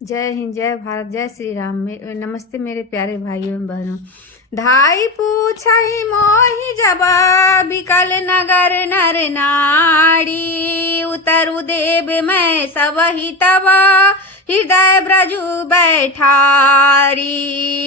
जय हिंद, जय भारत, जय श्री राम। नमस्ते मेरे प्यारे भाइयों एवं बहनों। धाई पूछहि मोहि जब बिकल नगर नर नारी, उतरु देव मैं सबहि तब हृदय ब्रजु बैठारी।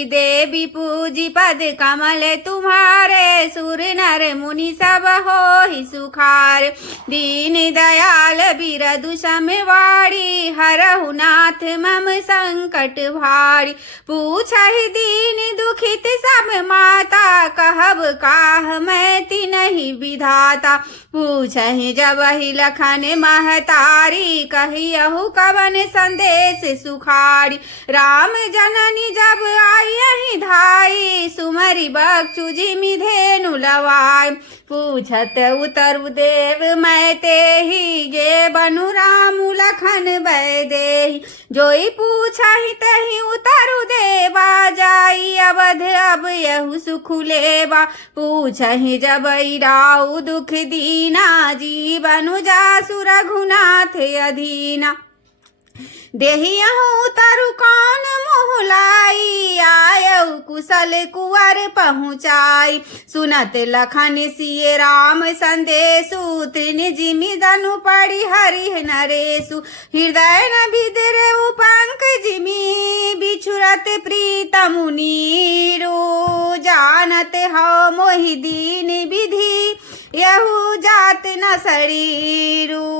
देवी पूजी पद कमल तुम्हारे, सुर नर मुनि सब होहि सुखार। दीन दयाल बिरदु समवाड़ी, हरहु नाथ मम संकट भारी। पूछहि दीन दुखित सब माता, कहब काह मैं तिन्हि विधाता। पूछहि जबहि लखन महतारी, कहियहु कवन संदेश सुखारी। राम जननी जब आयहि धाई, सुमरि बक्षु जिमि धेनु लवाय। पूछत उतरु देव मैं तेहि, गे बनु राम लखन बैदेहि। जोई पूछहि तहि उतरु देवा, जाई अवध अब यहु सुख लेवा। पूछहि जब राउ दुख दीना, जीवनु जासु रघुनाथ अधीना। देहियहु उतरु कौन मुँह लाई, आयउ कुशल कुंवर पहुँचाई। सुनत लखन सिय राम संदेशु, तृण जिमि दनु पड़ि हरि नरेशु। हृदय न बिदरउ पंकज जिमि, बिछुरत प्रीतमु नीरू। जानत हौ मोहि दीन विधि, यहु जात न शरीरू।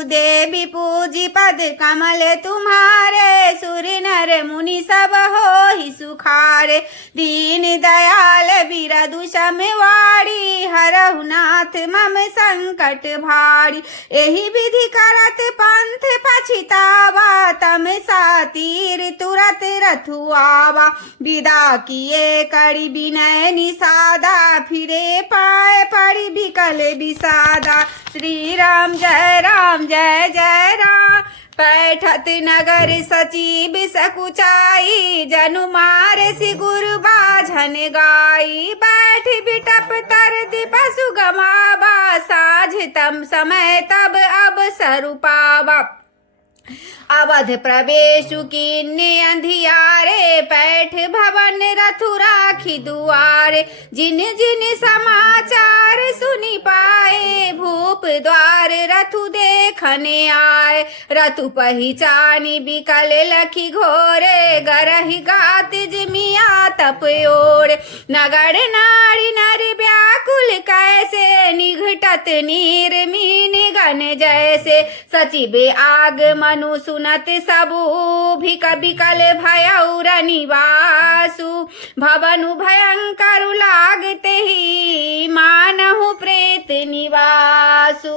देवी पूजी पद कमल तुम्हारे, सुर नर मुनि सब होहि सुखारे। दीन दयाल बिरदु समवाड़ी, हरहु नाथ मम संकट भारी। एहि विधि करत पंथ पछितावा, तम सातीर तुरत रथुआवा। विदा किए करि विनय निषादा, फिरे पाए पड़ि बिकल विषादा। श्री राम जय जय राम। पैठत नगर सचिव सकुचाई, जनु मारसि गुरु बाझन गाई। बैठ बिटप तर दिपसु गमावा, साझ तम समय तब अब सरु पावा। अवध प्रवेशु किन्ने अंधियारे, पैठ भवन रथु राखी दुआरे। जिन जिन समाचार सुनि पाए, भूप द्वार रथु देखने आए। रथु पहिचानी बिकल लखी घोरे, गरहि गात जिमिया तप ओरे। नगर नारी नर व्याकुल कैसे, निघटत नीर मीन गन जैसे। सचिव आग मनु सुनत सबु, भिक बिकल भयउ रनिवासु। भवनु भयंकर लागते ही, मानहु प्रेत निवासु।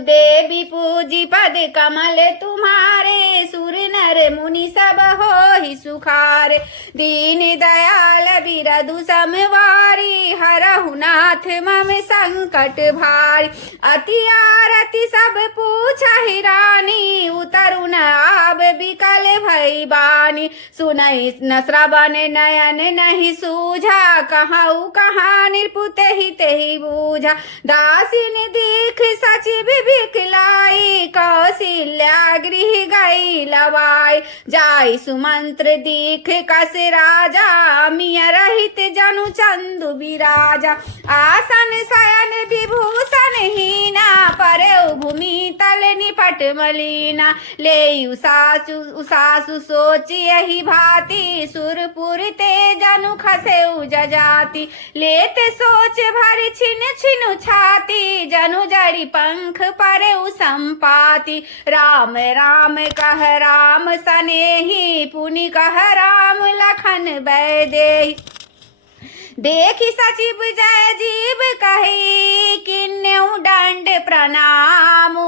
देवी पूजी पद कमल तुम्हारे, सुर नर मुनि सब होहि सुखारे। दीन दयाल बिरदु समवारी, हरहु नाथ मम संकट भारी। अति आरती सब पूछहि रानी, उतरु न आब बिकल भई बानी। सुनहि न श्रवण नयन नहीं सूझा, कहऊ कहाँ निरपुतेहि तेहि बूझा। दासिन दीख सचिव बिकलाई, कौशल्या गृह गई लवाई। जाई सुमंत्र दीख कस राजा, मिय रहित जनु चंदु बिराजा। आसन शयन विभूषण हीना, परेउ भूमि तल निपट मलीना। ले उसासु सोचि यही भांति, सुरपुर ते जनु खसेउ जजाति। लेते सोच भरि छिन छिनु छाती, जनु जड़ि पंख परेउ संपाति। राम राम कह राम सनेही, पुनि कह राम लखन बैदेहि। देखि सचिव जय जीव कही, किन्नेउ दंड प्रणामु।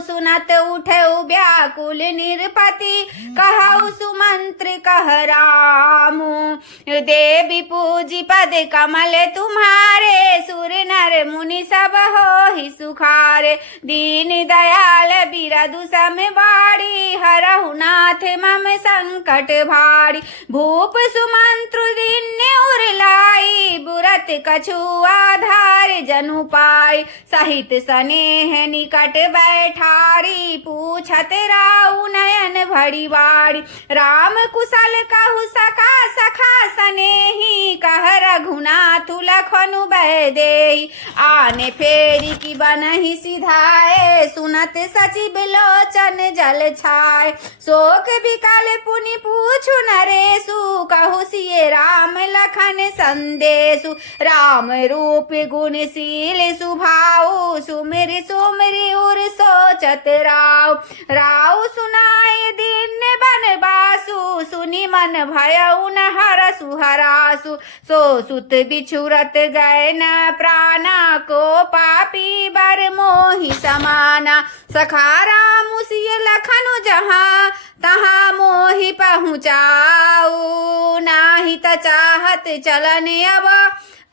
सुनत उठेउ व्याकुल निरपति, कहउ सुमंत्र कह रामु। देवी पूजी पद कमल तुम्हारे, सुर नर मुनि सब होहि सुखारे। दीन दयाल बिरदु समवाड़ी, हरहु नाथ मम संकट भारी। भूप सुमंत्र दीन्य उर ला, आई बुरत कछु आधार जनु पाई सहित स्नेह निकट बैठारी पूछत राउ नयन भरी बाड़ी राम कुशल कहु सका सखा स्नेही कह रघुनाथ लखनु बह देहि आने फेरी की बनहि सिधाए सुनत सचिव लोचन जल छाए शोक विकल पुनि पूछु नरेशु कहु सिए राम लखन संदेशु राम रूप गुणशील सुभाऊ सुमिर सुमिर उर सोचत राव राव सुनाय दिन बन बासु सुनि मन भयउ न हरसु हरासु सो सुत बिछुरत गए न प्राणा को पापी बर मोहि समाना सखा राम सिय लखनु जहाँ तहाँ मोहि पहुँचाऊ नाही त चाहत चलन अब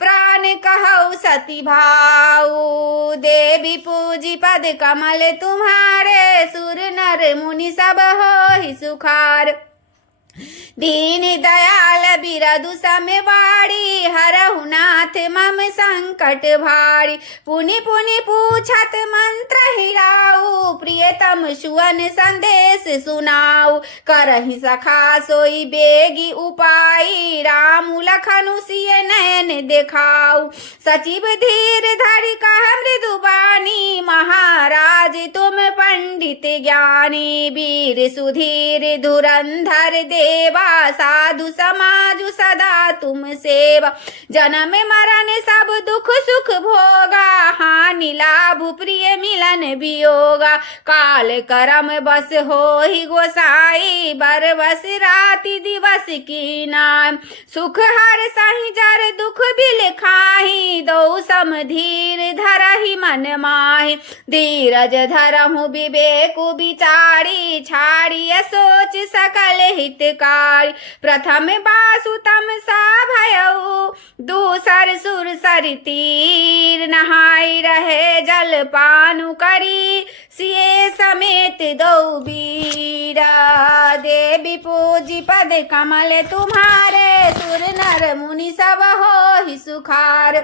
प्राण कहौ सती भाऊ देवी पूजी पद कमल तुम्हारे सुर नर मुनि सब होहि सुखार दीन दयाल बिरदु समवाड़ी हरहु नाथ मम संकट भारी पुनि पुनि पूछत मंत्र हिराऊ प्रियतम सुवन संदेश सुनाऊ करहि सखा सोई बेगी उपाई राम लखनु सिय नयन देखाऊ सचिव धीर धरि कह मृदु बानी महाराज तुम पंडित ज्ञानी वीर सुधीर धुरंधर देवा साधु समाजु सदा तुम सेवा जन्म मरण सब दुख सुख भोगा हानि लाभ प्रिय मिलन वियोगा काल करम बस होहि गोसाई बर बस राति दिवस की नाम सुख हर सहि जर दुख बिल खाही दो सम धीर धरहि मन माहि धीरज धरहु विवेकु विचारी छाड़िय सोच सकल हितकारी प्रथम बासुतम सा भयऊ दूसर सुर सरि तीर नहाई रहे जल पानु करी सिए समेत दो बीरा देवी पूजी पद कमल तुम्हारे सुर नर मुनि सब होहि सुखार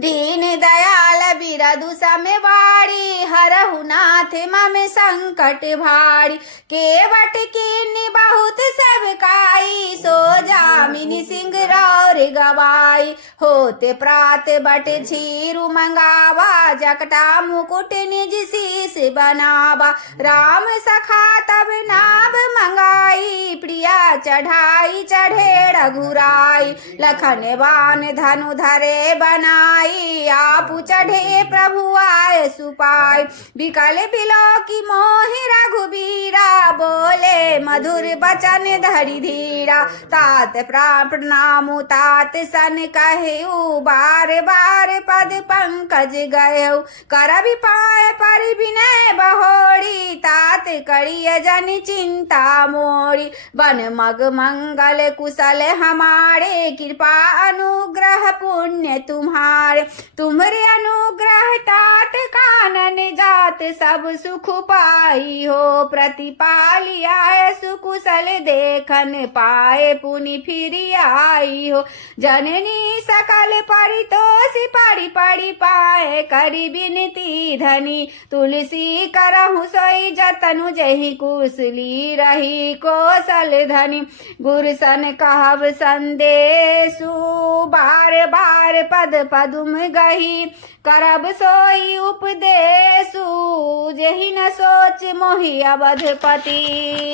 दीन दयाल बिरदु समवाड़ी हरहु नाथ मम संकट भारी केवट कीन्ही बहुत सब काई सो जामिनी सिंह रौर गवाई होते प्रात बट छीरु मंगावा जकटा मुकुट निज शीस बनावा राम सखा तब नाभ मंगाई प्रिया चढ़ाई चढ़े रघुराई लखन बान धनु धरे बनाई आपु चढ़े प्रभु आय सुपाय बिकल बिलो की मोहि रघुबीरा बोले मधुर बचन धरि धीरा तात प्रणामु तात सन कहु बार बार पद पंकज गयउ कर विपाय पर विनय बहोड़ी तात करिय जन चिंता मोड़ी बन मग मंगल कुशल हमारे कृपा अनुग्रह पुण्य तुम्हारे तुम्हारे अनुग्रह तात कानन जात सब सुख पाई हो प्रतिपाली आय सुकुशल देखन पाए पुनि फिर आई हो जननी सकल परितोषि पड़ी पड़ी पाए करी बिनती धनी तुलसी करहु सोई जतनु जहि कुशली रही कौशल धनी गुरसन कहब संदेशु बार बार पद पदुम गही करब सोई उपदेशु जहि न सोच मोहि अवधपति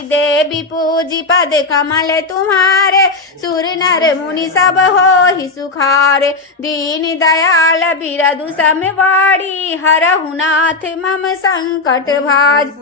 देवी पूजी पद कमल तुम्हारे सुर नर मुनि सब होहि सुखारे दीन दयाल बिरदु समवाड़ी हरहु नाथ मम संकट भाज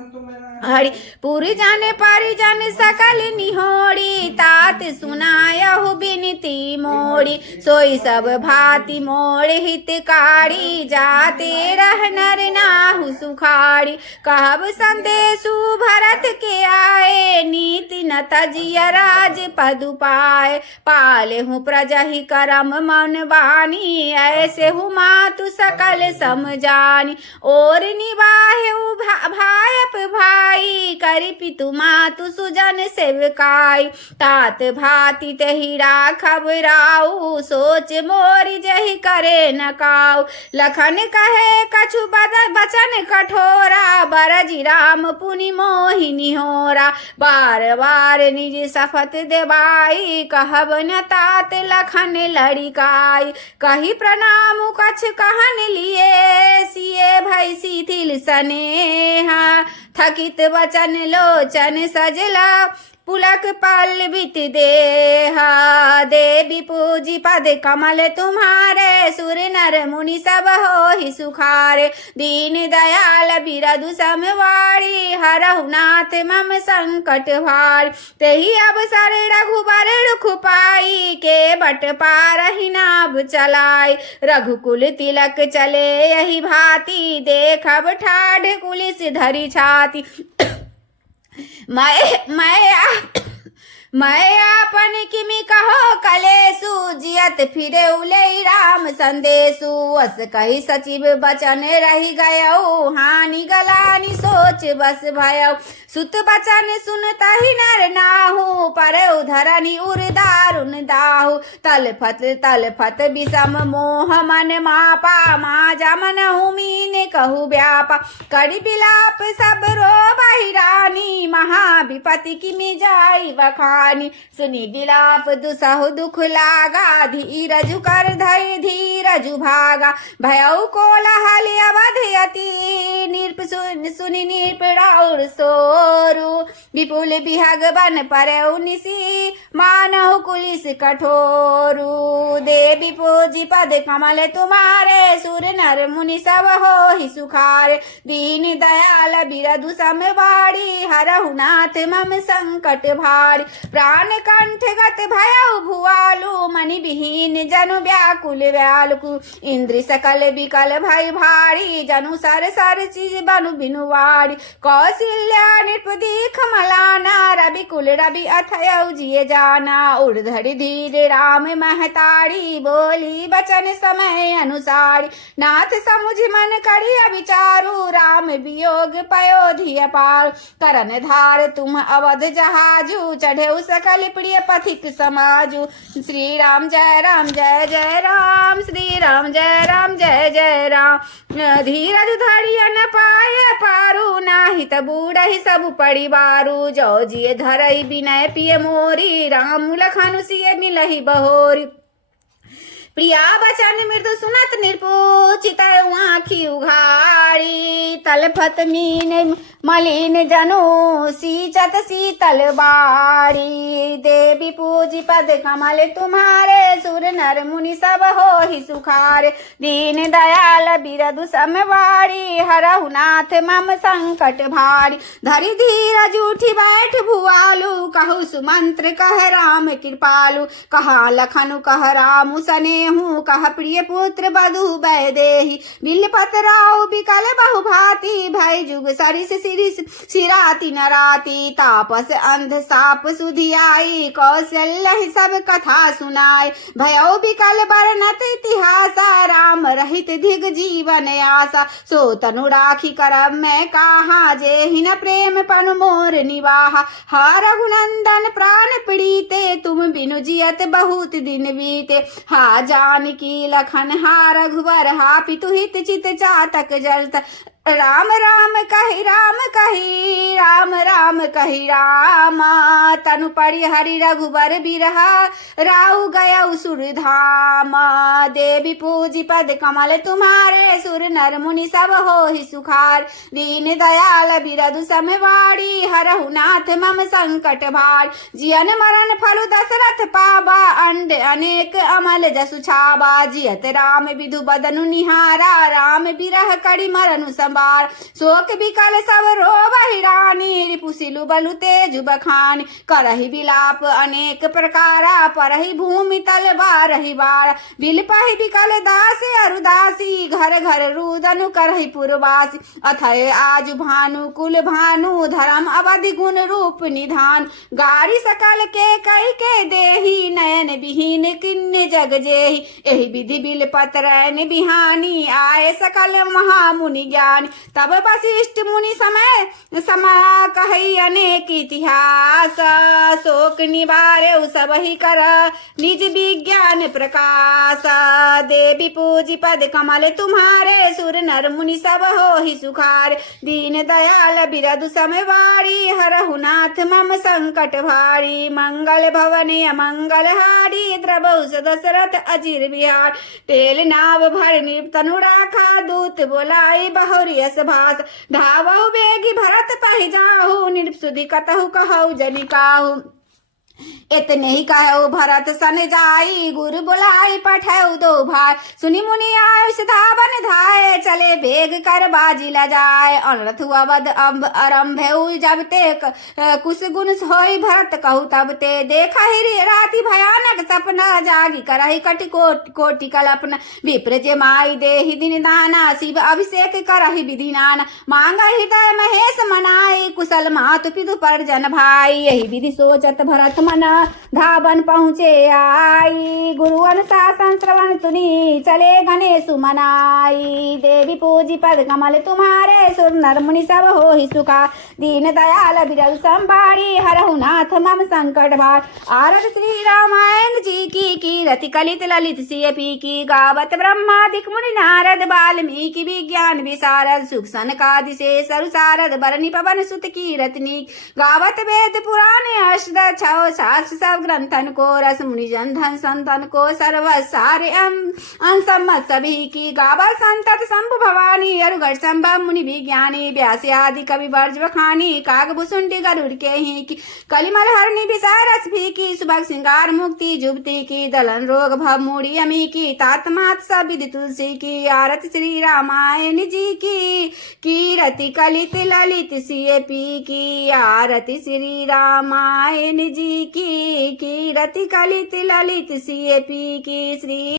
हरि पुरि जन परिजन सकल निहोड़ी तात सुनायहु बिनती मोड़ी सोई सब भांति मोड़ हितकारी जाते रह नर नाहु सुखाड़ी कहब संदेशु भरत के आए नीति न न तजिया राज पदु पाए, पाले हूँ प्रजा ही करम मन बानी, ऐसे हूँ मातु सकल समझानी। और निवाहे भायप भाई, करी पितु मातु सुजन सेवकाई, तात भाति तही राखब राऊ, सोच मोरी जही करे न काऊ। लखन कहे कछु बचन कठोरा, बरजी राम पुनि मोहिनी होरा, बार बार निज शपथ देवाई, कहब न तात लखन लड़िकाई। कही प्रणाम कछ कहन लिए, सिए भई शिथिल स्नेहा, थकित वचन लोचन सजला, पुलक पल्लवित देहा। देवी पूजी पद कमल तुम्हारे, सुर नर मुनि सब हो ही सुखारे, दीन दयाल बिरदु समवाड़ी, हरहु नाथ मम संकट भार। तेहि अवसर रघुबर रुख पाई, के बट पारहि नाभ चलाई, रघुकुल तिलक चले यही भांति, देखब ठाढ़ कुलिस धरि छाती। मैं आपन किमि कहो कलेसु, जियत फिरे उलई राम संदेशु, अस कही सचिव बचन रही गयऊ, हानि गलानि सोच बस भयऊ। सुत बचन सुनता ही नर नाहू, पर उधरनि उर दारुन दाहू, तलफत विषम मोह मन मापा, मा जमन मीन कहू व्यापा। कड़ी बिलाप सब रो बहिरानी, महा विपति किमि जाई बखानी, सुनी बिलाप दुसहु दुख लागा, धीरज कर धै धीरजु भागा। भयउ कोलाहल अवध अति, निरप सुनि निरपड़ाउर सोरु, विपुल बिहग बन परउ निसी, मानहु कुलिस कठोरु। देवी पूजी पद कमल तुम्हारे, सुर नर मुनि सब हो ही सुखारे, दीन दयाल बिरदु समवाड़ी, हरहु नाथ मम संकट भारी। प्राण कंठ गत भयउ भुआलु, मनि विहीन जनु व्याकुल व्यालु, इंद्र सकल विकल भय भारी, जनु सर सर चीज बनु बिनुवाड़ी। कौशल्या नृपदीख मलाना, रवि कुल रवि अथयउ जिय जाना, उर्धरि धीर राम महतारी, बोली बचन समय अनुसारी। नाथ समुझ मन करिय विचारु, राम वियोग पयोधि अपार, करन धार तुम अवध जहाजु, चढ़ेउ सकल प्रिय पथिक समाजु। श्री राम जय राम, श्री राम जय जय राम। धीरज धरिय न पाए पारू, नाही त बूढ़हि सब परिवारु, जो जिय धरई विनय पिय मोरी, राम लखन सिय मिलहि बहोरी। प्रिया बचन मृदु सुनत निर्पो, चितउ आँखि उघाड़ी, तलफत मीन मलिन जनो, सींचत शीतल बाड़ी। देवी पूजी पद कमल तुम्हारे, सुर नर मुनि सब हो ही सुखारे, दीन दयाल बिरदु समवाड़ी, हरहु नाथ मम संकट भारी। धरि धीरज उठी बैठ भुआलु, कहु सुमंत्र कह राम कृपालु, कहा लखनु कह रामु सनेहु, कह प्रिय पुत्र बधु बैदेही। बिलपत राउ बिकल बहु भांति, भय जुग सरिस सिराती नराती, तापस अंध साप सुधियाई, कौशल्य सब कथा सुनाई। भयउ बिकल बरनत इतिहासा, राम रहित धिग जीवन आसा, सो तनु राखी करम मैं कहा, जे हिन प्रेम पनु मोर निवाहा। हा रघुनंदन प्राण पीड़ीते, तुम बिनु जियत बहुत दिन बीते, हा जानकी लखन हा रघुवर, हा पितु हित चित चातक जलत। राम राम कहि राम राम कहि राम, तनु परि हरि रघुबर बिरहा, राउ गयउ सुर धाम। देवी पूजी पद कमल तुम्हारे, सुर नर मुनि सब हो ही सुखार, दीन दयाल बिरदु समवाड़ी, हरहु नाथ मम संकट भार। जियन मरण फलु दशरथ पाबा, अंड अनेक अमल जसु छाबा, जियत राम विधु बदनु निहारा, राम बिरह कड़ी मरनु संभारा। बार शोक बिकल सब रोबहि रानी रिपुसिलु बलु तेजु बखानी करहि विलाप अनेक प्रकारा परहि भूमि तल बारहि बार बिलपहि बिकल दासी अरुदासी घर घर रुदनु करहि पुरवासी अथय आज भानु कुल भानु धर्म अवधि गुण रूप निधान गारी सकल के कई के देही नयन विहीन किन्ने जग जेहि एहि विधि बिल पत्रैन बिहानी आए सकल महामुनि ज्ञान तब वशिष्ठ मुनि समय समा कहि अनेक इतिहास शोक निवारे सबहि कर निज विज्ञान प्रकाश देवी पूजी पद कमल तुम्हारे सुर नर मुनि सब हो ही सुखार दीन दयाल बिरदु समवारी हरहु नाथ मम संकट भारी मंगल भवने अमंगल हारी द्रबहु दशरथ अजीर बिहार तेल नाव भर तनु राखा दूत बोलाई बहुरियस भाष धावहु बेगी भरत पहि जाहु निर्सुधि कतहु कहु जनिकाहु इतने ही कहु भरत सन जाई गुरु बुलाई पठौ दो भाई सुनि मुनि आयुष धावन धाय चले बेग कर बाजी ल जाय अनरथ अवध आरंभ जब ते कुछ गुण होई भरत कहु तब ते देखा ही राति भयानक सपना जागी करहि कटि कोटि कल्पना विप्र जे माई देहि दिन दाना शिव अभिषेक करहि विधि नाना मांग हृदय महेश मनाई कुशल मातु पितु परिजन भाई यही विधि सोचत भरत मना धावन पहुँचे आई गुरु अनुशासन श्रवण सुनी चले गणेशु मनाई देवी पूजी पद कमल तुम्हारे सुर नर मुनि सब हो ही सुखा दीन दयाल बिरल संभारी हरहु नाथ मम संकट भार आरत श्री रामायण जी की कीरति कलित ललित सियपी की गावत ब्रह्मादिक मुनि नारद वाल्मीकि विज्ञान विशारद सुख सनकादि से सरु सारद बरनि पवन सुत कीरतनी गावत वेद पुराण अष्ट छौ शास्त्र सब ग्रंथन को रस मुनि जन धन संतन को सर्व सारे अनसम्मत सभी की गावा संतत शंभु भवानी अरुगढ़ संभव मुनि विज्ञानी व्यास आदि कवि वर्ज बखानी काग भुसुंडी गरुड़ के ही की कलिमल हरणी विसारस भी की सुभग सिंगार मुक्ति जुबती की दलन रोग भव मूढ़ी अमी की तात्मात सब विधि तुलसी की आरत श्री रामायण जी की कीरति कलित ललित सिय पी की आरती श्री रामायण जी की कीरति कलित ललित सिय पी की श्री